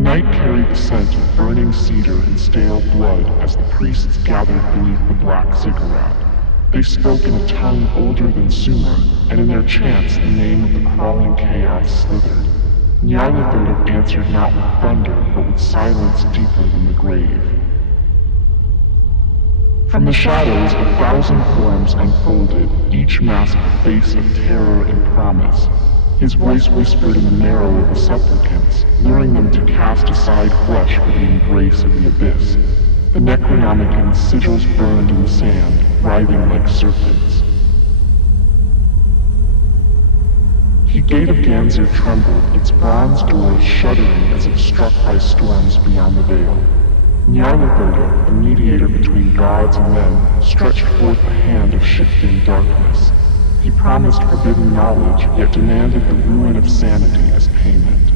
night carried the scent of burning cedar and stale blood as the priests gathered beneath the black ziggurat. They spoke in a tongue older than Sumer, and in their chants the name of the crawling chaos slithered. Nyarlathotep answered not with thunder, but with silence deeper than the grave. From the shadows, 1,000 forms unfolded, each masked a face of terror and promise. His voice whispered in the marrow of the supplicants, luring them to cast aside flesh for the embrace of the abyss. The Necronomican's sigils burned in the sand, writhing like serpents. The gate of Ganzir trembled, its bronze doors shuddering as if struck by storms beyond the veil. Nyarlathotep, the mediator between gods and men, stretched forth a hand of shifting darkness. He promised forbidden knowledge, yet demanded the ruin of sanity as payment.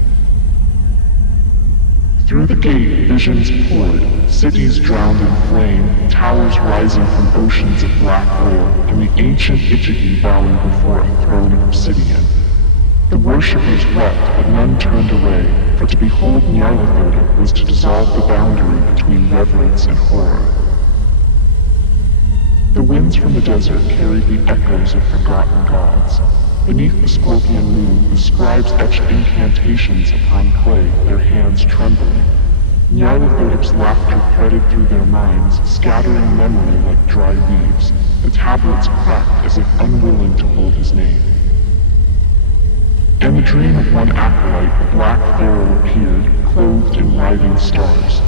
Through the gate, visions poured, cities drowned in flame, towers rising from oceans of black oil, and the ancient Ijigi bowing before a throne of obsidian. The worshippers wept, but none turned away, for to behold Nyarlathotep was to dissolve the boundary between reverence and horror. The winds from the desert carried the echoes of forgotten gods. Beneath the scorpion moon, the scribes etched incantations upon clay, their hands trembling. Nyarlathotep's laughter threaded through their minds, scattering memory like dry leaves. The tablets cracked as if unwilling to hold his name. In the dream of one acolyte, the black pharaoh appeared, clothed in writhing stars.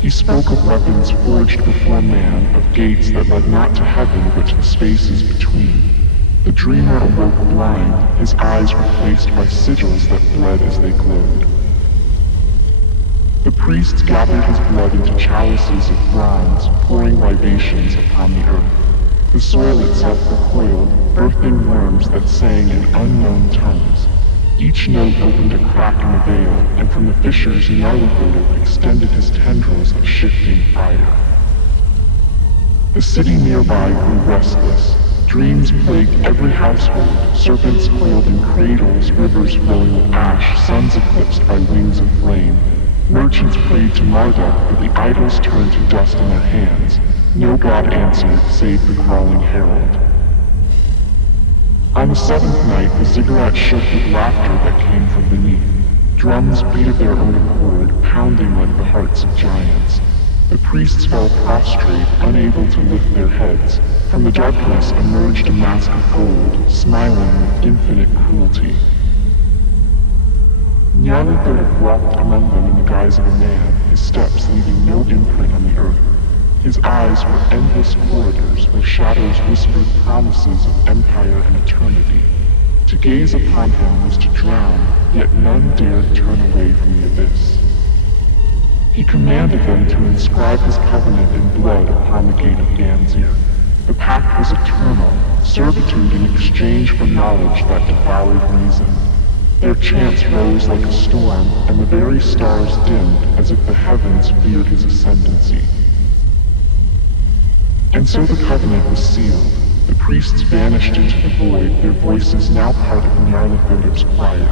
He spoke of weapons forged before man, of gates that led not to heaven but to the spaces between. The dreamer awoke blind, his eyes replaced by sigils that bled as they glowed. The priests gathered his blood into chalices of bronze, pouring libations upon the earth. The soil itself recoiled, birthing worms that sang in unknown tongues. Each note opened a crack in the veil, and from the fissures Nyarlathotep extended his tendrils of shifting fire. The city nearby grew restless. Dreams plagued every household, serpents coiled in cradles, rivers flowing with ash, suns eclipsed by wings of flame. Merchants prayed to Marduk, but the idols turned to dust in their hands. No god answered, save the crawling herald. On the seventh night, the ziggurat shook with laughter that came from beneath. Drums beat of their own accord, pounding like the hearts of giants. The priests fell prostrate, unable to lift their heads. From the darkness emerged a mask of gold, smiling with infinite cruelty. Nyarlathotep walked among them in the guise of a man, his steps leaving no imprint on the earth. His eyes were endless corridors where shadows whispered promises of empire and eternity. To gaze upon him was to drown, yet none dared turn away from the abyss. He commanded them to inscribe his covenant in blood upon the gate of Ganzir. The pact was eternal, servitude in exchange for knowledge that devoured reason. Their chants rose like a storm, and the very stars dimmed as if the heavens feared his ascendancy. And so the covenant was sealed. The priests vanished into the void, their voices now part of Nyarlathotep's choir.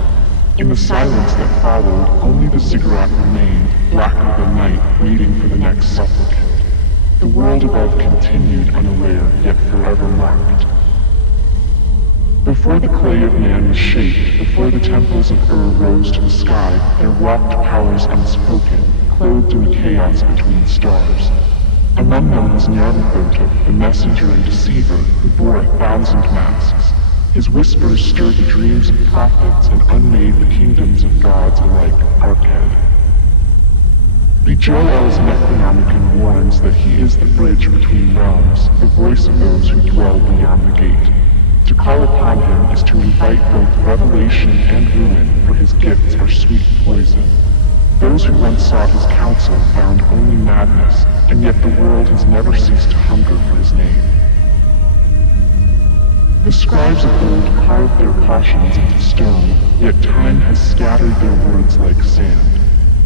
In the silence that followed, only the ziggurat remained, blacker than night, waiting for the next supplicant. The world above continued unaware, yet forever marked. Before the clay of man was shaped, before the temples of rose to the sky, there walked powers unspoken, clothed in the chaos between stars. Among them was Nyarlathotep, the messenger and deceiver, who bore 1,000 masks. His whispers stirred the dreams of prophets and unmade the kingdoms of gods alike, Arked. Bejorel's Necronomicon warns that he is the bridge between realms, the voice of those who dwell beyond the gate. To call upon him is to invite both revelation and ruin, for his gifts are sweet poison. Those who once sought his counsel found only madness, and yet the world has never ceased to hunger for his name. The scribes of old carved their cautions into stone, yet time has scattered their words like sand.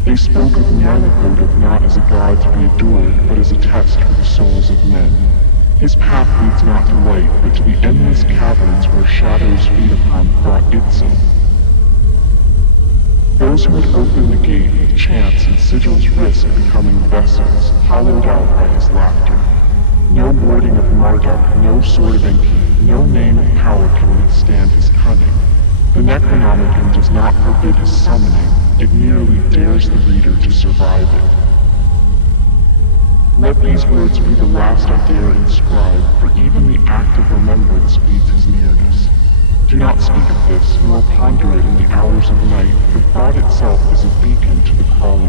They spoke of Nyarlathotep not as a god to be adored, but as a test for the souls of men. His path leads not to light, but to the endless caverns where shadows feed upon thought itself. Those who would open the gate with chants sigils risk becoming vessels, hollowed out by his laughter. No warding of Marduk, no sword of Enki, no name of power can withstand his cunning. The Necronomicon does not forbid his summoning, it merely dares the reader to survive it. Let these words be the last I dare inscribe, for even the act of remembrance feeds his nearness. Do not speak of this, nor ponder it in the hours of night, for thought itself is a beacon to the crawling